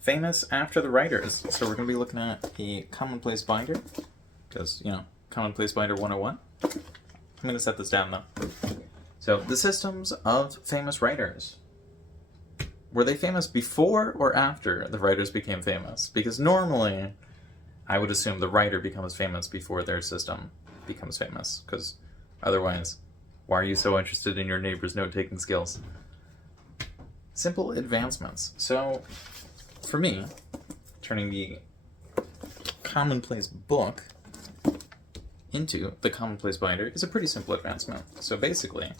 famous after the writers. So we're going to be looking at a commonplace binder, because, commonplace binder 101. I'm going to set this down, though. So, the systems of famous writers. Were they famous before or after the writers became famous? Because normally, I would assume the writer becomes famous before their system becomes famous, because otherwise, why are you so interested in your neighbor's note-taking skills? Simple advancements. So, for me, turning the commonplace book into the commonplace binder is a pretty simple advancement. So basically,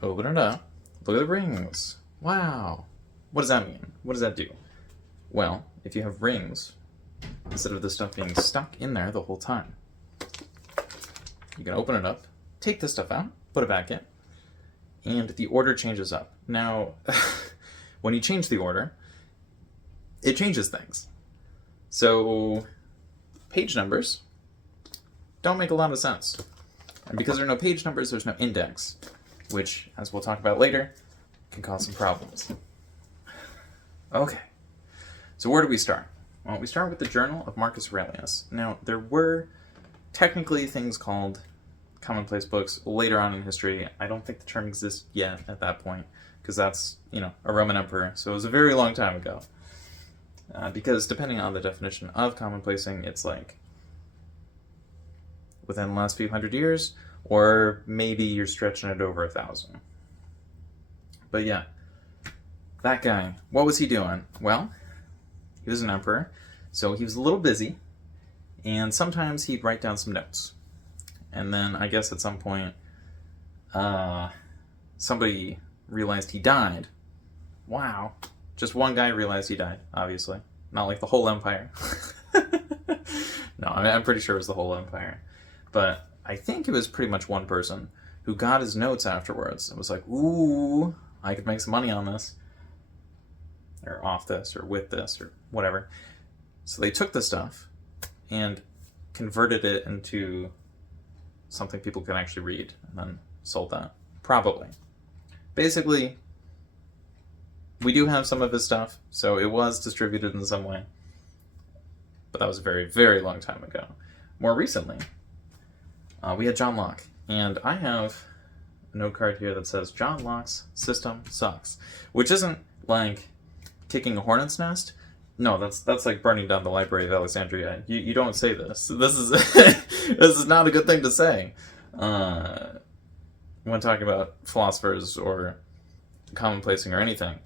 open it up, look at the rings. Wow. What does that mean? What does that do? Well, if you have rings, instead of the stuff being stuck in there the whole time, you can open it up, take this stuff out, put it back in, and the order changes up. Now, when you change the order, it changes things. So, page numbers don't make a lot of sense. And because there are no page numbers, there's no index, which, as we'll talk about later, can cause some problems. Okay, so where do we start? Well, we start with the Journal of Marcus Aurelius. Now, there were technically things called commonplace books later on in history. I don't think the term exists yet at that point, because that's, a Roman emperor, so it was a very long time ago. Because depending on the definition of commonplacing, it's like within the last few hundred years, or maybe you're stretching it over 1,000. But yeah, that guy, what was he doing? Well, he was an emperor, so he was a little busy, and sometimes he'd write down some notes. And then I guess at some point, somebody realized he died. Wow. Just one guy realized he died, obviously. Not like the whole empire. No, I'm pretty sure it was the whole empire. But I think it was pretty much one person who got his notes afterwards and was like, ooh, I could make some money on this. Or off this, or with this, or whatever. So they took the stuff and converted it into something people can actually read, and then sold that. Probably. Basically, we do have some of his stuff, so it was distributed in some way. But that was a very, very long time ago. More recently, we had John Locke, and I have a note card here that says, John Locke's system sucks. Which isn't like kicking a hornet's nest. No, that's like burning down the Library of Alexandria. You don't say this. This is this is not a good thing to say when talking about philosophers or commonplacing or anything.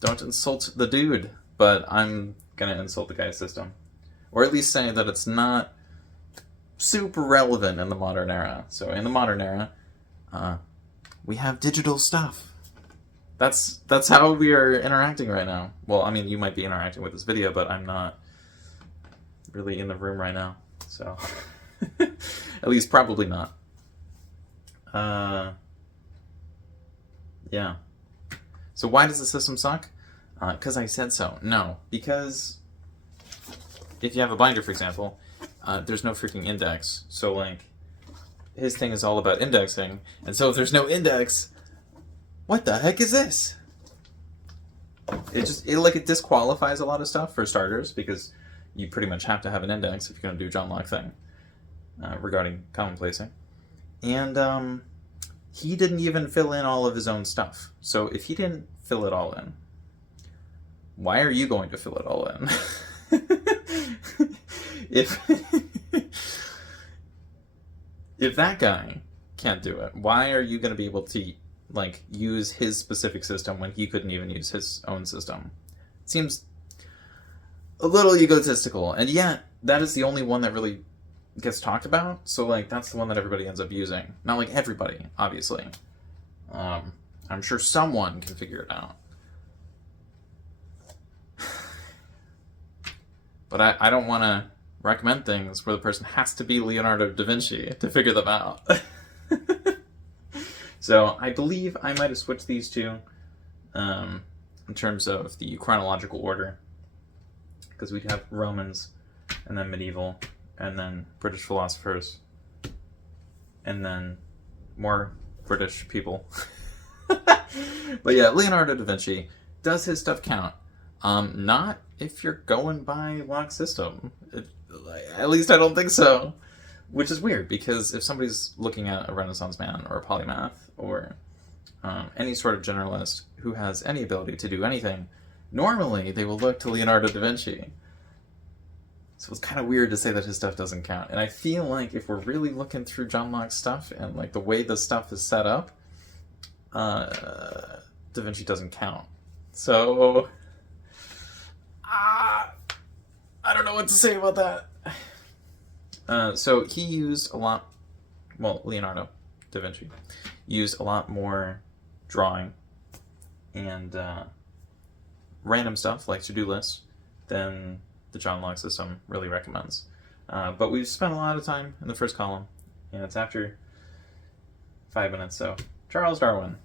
Don't insult the dude, but I'm gonna insult the guy's system, or at least say that it's not super relevant in the modern era. So in the modern era, we have digital stuff. That's how we are interacting right now. Well, I mean, you might be interacting with this video, but I'm not really in the room right now. So, at least probably not. Yeah. So why does the system suck? Because I said so. No, because if you have a binder, for example, there's no freaking index. So, like, his thing is all about indexing. And so if there's no index, what the heck is this? It disqualifies a lot of stuff, for starters, because you pretty much have to have an index if you're going to do John Locke thing regarding commonplacing. And he didn't even fill in all of his own stuff. So if he didn't fill it all in, why are you going to fill it all in? if that guy can't do it, why are you going to be able to use his specific system when he couldn't even use his own system? It seems a little egotistical, and yet that is the only one that really gets talked about. So that's the one that everybody ends up using. Not everybody, obviously. I'm sure someone can figure it out. But I don't want to recommend things where the person has to be Leonardo da Vinci to figure them out. So I believe I might have switched these two in terms of the chronological order, because we'd have Romans, and then medieval, and then British philosophers, and then more British people. But yeah, Leonardo da Vinci, does his stuff count? Not if you're going by Locke's system. At least I don't think so. Which is weird, because if somebody's looking at a Renaissance man or a polymath or any sort of generalist who has any ability to do anything, normally they will look to Leonardo da Vinci. So it's kind of weird to say that his stuff doesn't count. And I feel like if we're really looking through John Locke's stuff and like the way the stuff is set up, Da Vinci doesn't count. So I don't know what to say about that. So he used a lot, well, Leonardo da Vinci used a lot more drawing and random stuff like to-do lists than the John Locke system really recommends. But we've spent a lot of time in the first column, and it's after 5 minutes, so Charles Darwin.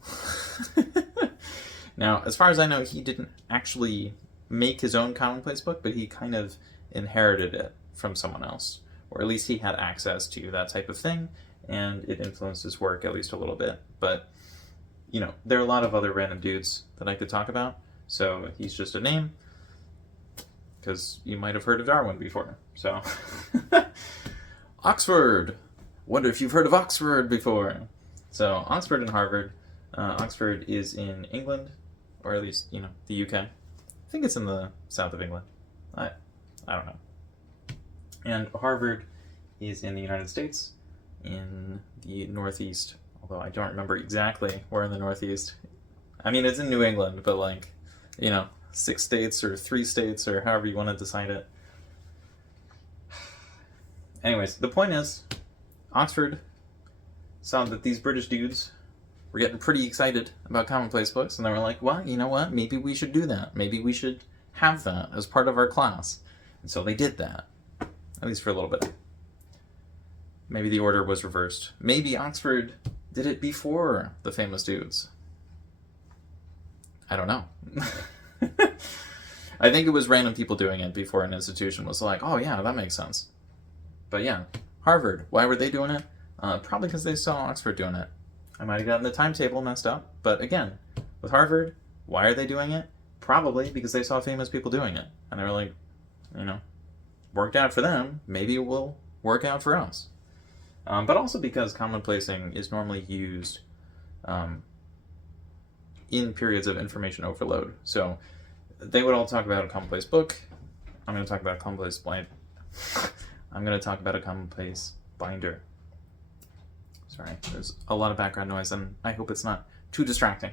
Now, as far as I know, he didn't actually make his own commonplace book, but he kind of inherited it from someone else, or at least he had access to that type of thing, and it influenced his work at least a little bit. But, you know, there are a lot of other random dudes that I could talk about, so he's just a name, because you might have heard of Darwin before. So, Oxford! Wonder if you've heard of Oxford before. So, Oxford and Harvard. Oxford is in England, or at least, you know, the UK. I think it's in the south of England. I don't know. And Harvard is in the United States, in the Northeast, although I don't remember exactly where in the Northeast. I mean, it's in New England, but like, you know, 6 states or 3 states or however you want to decide it. Anyways, the point is, Oxford saw that these British dudes were getting pretty excited about commonplace books, and they were like, well, you know what, maybe we should do that. Maybe we should have that as part of our class. And so they did that, at least for a little bit. Maybe the order was reversed. Maybe Oxford did it before the famous dudes. I don't know. I think it was random people doing it before an institution was like, oh yeah, that makes sense. But yeah, Harvard, why were they doing it? Probably because they saw Oxford doing it. I might have gotten the timetable messed up, but again, with Harvard, why are they doing it? Probably because they saw famous people doing it. And they were like, you know, worked out for them, maybe it will work out for us. But also because commonplacing is normally used in periods of information overload. So they would all talk about a commonplace book. I'm going to talk about a commonplace I'm going to talk about a commonplace binder. Sorry, there's a lot of background noise, and I hope it's not too distracting.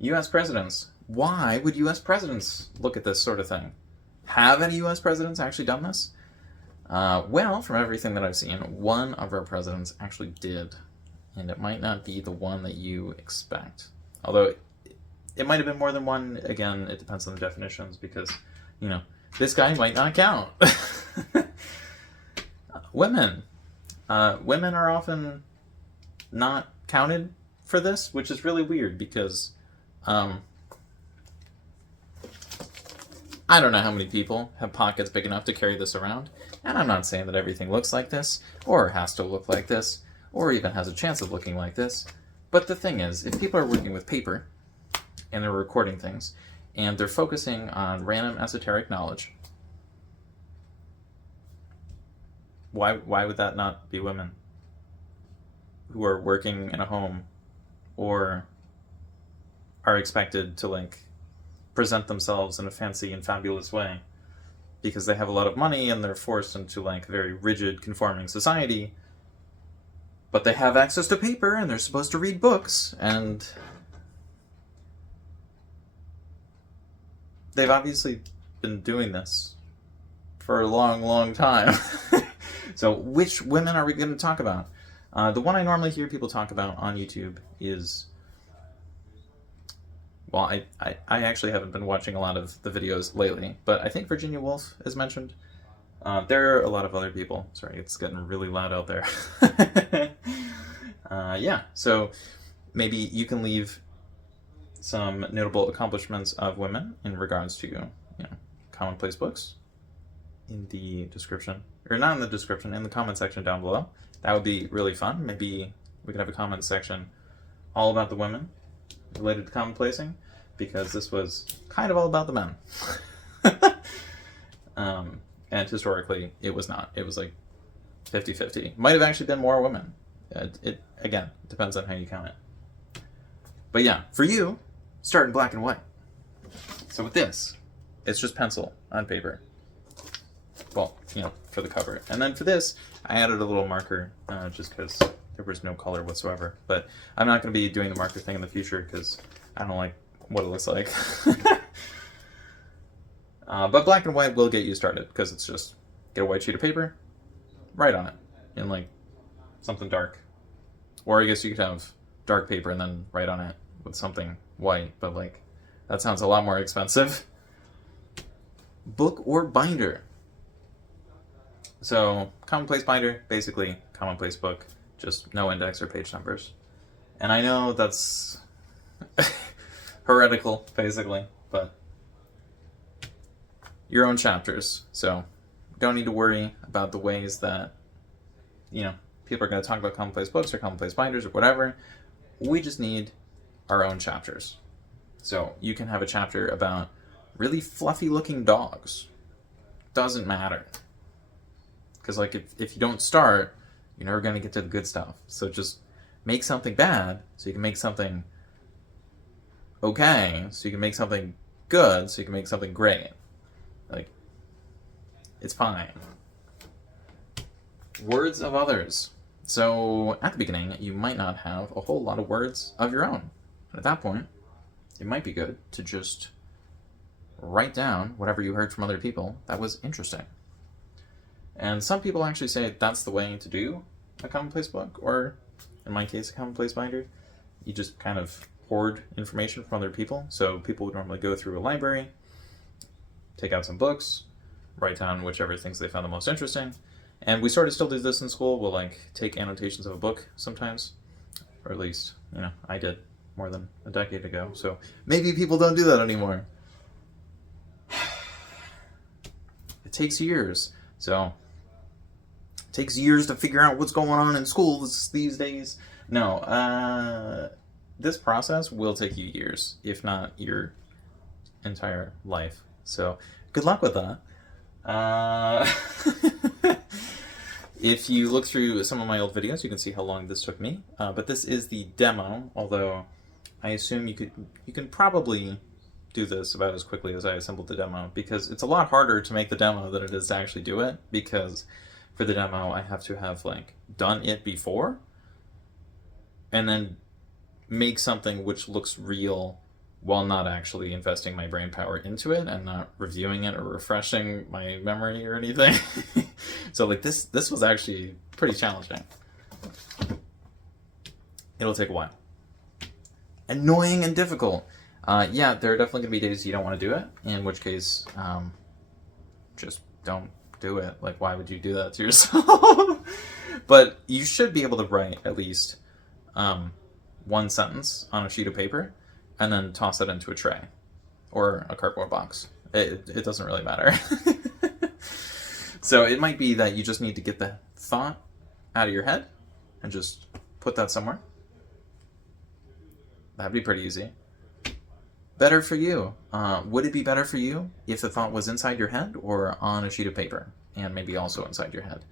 U.S. presidents. Why would U.S. presidents look at this sort of thing? Have any U.S. presidents actually done this? Well, from everything that I've seen, one of our presidents actually did, and it might not be the one that you expect. Although, it might have been more than one. Again, it depends on the definitions, because, you know, this guy might not count. Women. Women are often not counted for this, which is really weird, because, I don't know how many people have pockets big enough to carry this around, and I'm not saying that everything looks like this, or has to look like this, or even has a chance of looking like this, but the thing is, if people are working with paper, and they're recording things, and they're focusing on random esoteric knowledge, why would that not be women who are working in a home or are expected to, like, present themselves in a fancy and fabulous way because they have a lot of money and they're forced into, like, very rigid, conforming society, but they have access to paper and they're supposed to read books, and they've obviously been doing this for a long, long time. So which women are we going to talk about? The one I normally hear people talk about on YouTube is... Well, I actually haven't been watching a lot of the videos lately, but I think Virginia Woolf is mentioned. There are a lot of other people. Sorry, it's getting really loud out there. Yeah, so maybe you can leave some notable accomplishments of women in regards to, you know, commonplace books in the description. Or not in the description, in the comment section down below. That would be really fun. Maybe we could have a comment section all about the women related to commonplacing. because this was kind of all about the men. And historically, it was not. It was like 50-50. Might have actually been more women. It again, depends on how you count it. But yeah, for you, start in black and white. So with this, it's just pencil on paper. Well, you know, for the cover. And then for this, I added a little marker just because there was no color whatsoever. But I'm not going to be doing the marker thing in the future because I don't like what it looks like. But black and white will get you started because it's just get a white sheet of paper, write on it in like something dark. Or I guess you could have dark paper and then write on it with something white, but like that sounds a lot more expensive. Book or binder. So commonplace binder, basically commonplace book, just no index or page numbers. And I know that's heretical, basically, but your own chapters. So don't need to worry about the ways that, you know, people are going to talk about commonplace books or commonplace binders or whatever. We just need our own chapters. So you can have a chapter about really fluffy looking dogs. Doesn't matter. Because like if you don't start, you're never going to get to the good stuff. So just make something bad so you can make something okay, so you can make something good, so you can make something great. Like, it's fine. Words of others. So at the beginning, you might not have a whole lot of words of your own. And at that point, it might be good to just write down whatever you heard from other people that was interesting. And some people actually say that's the way to do a commonplace book, or in my case, a commonplace binder. You just kind of hoard information from other people. So people would normally go through a library, take out some books, write down whichever things they found the most interesting. And we sort of still do this in school. We'll like take annotations of a book sometimes, or at least, you know, I did more than a decade ago. So maybe people don't do that anymore. It takes years. So it takes years to figure out what's going on in schools these days. No, this process will take you years, if not your entire life. So good luck with that. If you look through some of my old videos, you can see how long this took me. But this is the demo, although I assume you can probably do this about as quickly as I assembled the demo, because it's a lot harder to make the demo than it is to actually do it, because for the demo I have to have like done it before and then make something which looks real while not actually investing my brain power into it and not reviewing it or refreshing my memory or anything. So like this was actually pretty challenging. It'll take a while. Annoying and difficult. Yeah, there are definitely going to be days you don't want to do it, in which case, just don't do it. Like, why would you do that to yourself? But you should be able to write at least one sentence on a sheet of paper and then toss it into a tray or a cardboard box. It doesn't really matter. So it might be that you just need to get the thought out of your head and just put that somewhere. That'd be pretty easy. Better for you. Would it be better for you if the thought was inside your head or on a sheet of paper and maybe also inside your head?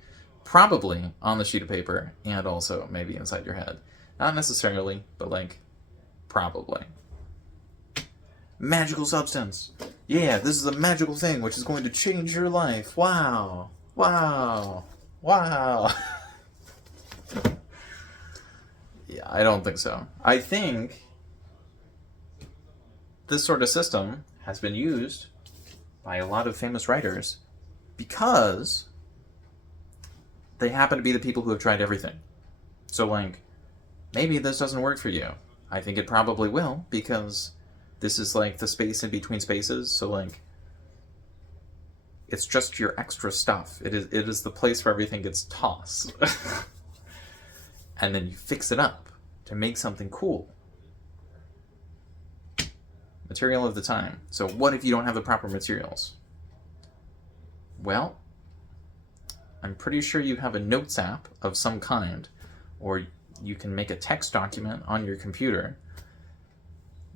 Probably on the sheet of paper and also maybe inside your head. Not necessarily, but like, probably. Magical substance. Yeah, this is a magical thing which is going to change your life. Wow. Wow. Wow. Yeah, I don't think so. I think this sort of system has been used by a lot of famous writers because they happen to be the people who have tried everything. So, like, maybe this doesn't work for you. I think it probably will, because this is like the space in between spaces, so like it's just your extra stuff. It is the place where everything gets tossed. And then you fix it up to make something cool. Material of the time. So what if you don't have the proper materials? Well, I'm pretty sure you have a notes app of some kind, or you can make a text document on your computer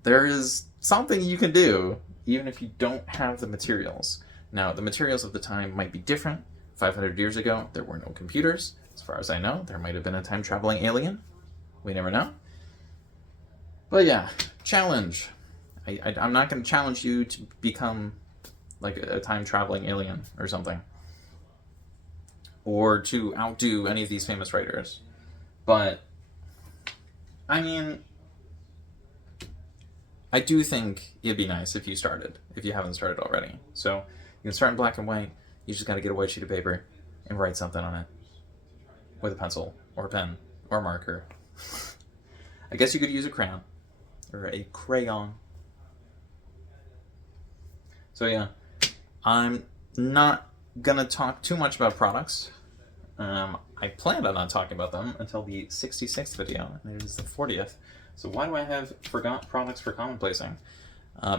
there is something you can do, even if you don't have the materials. Now, the materials of the time might be different. 500 years ago, there were no computers. As far as I know, there might have been a time-traveling alien. We never know. But yeah, challenge. I'm not going to challenge you to become like a time-traveling alien or something. Or to outdo any of these famous writers. But, I mean, I do think it'd be nice if you started, if you haven't started already. So, you can start in black and white. You just gotta get a white sheet of paper and write something on it. With a pencil, or a pen, or a marker. I guess you could use a crayon. Or a crayon. So yeah, I'm not gonna talk too much about products. I planned on not talking about them until the 66th video, and it is the 40th. So why do I have forgot products for commonplacing?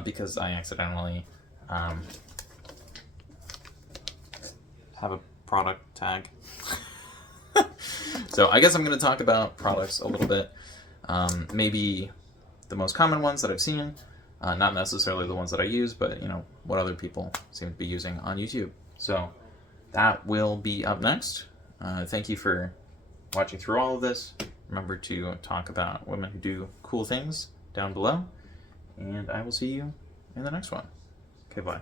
Because I accidentally have a product tag. So I guess I'm going to talk about products a little bit. Maybe the most common ones that I've seen, not necessarily the ones that I use, but you know what other people seem to be using on YouTube. So that will be up next. Thank you for watching through all of this. Remember to talk about women who do cool things down below, and I will see you in the next one. Okay, bye.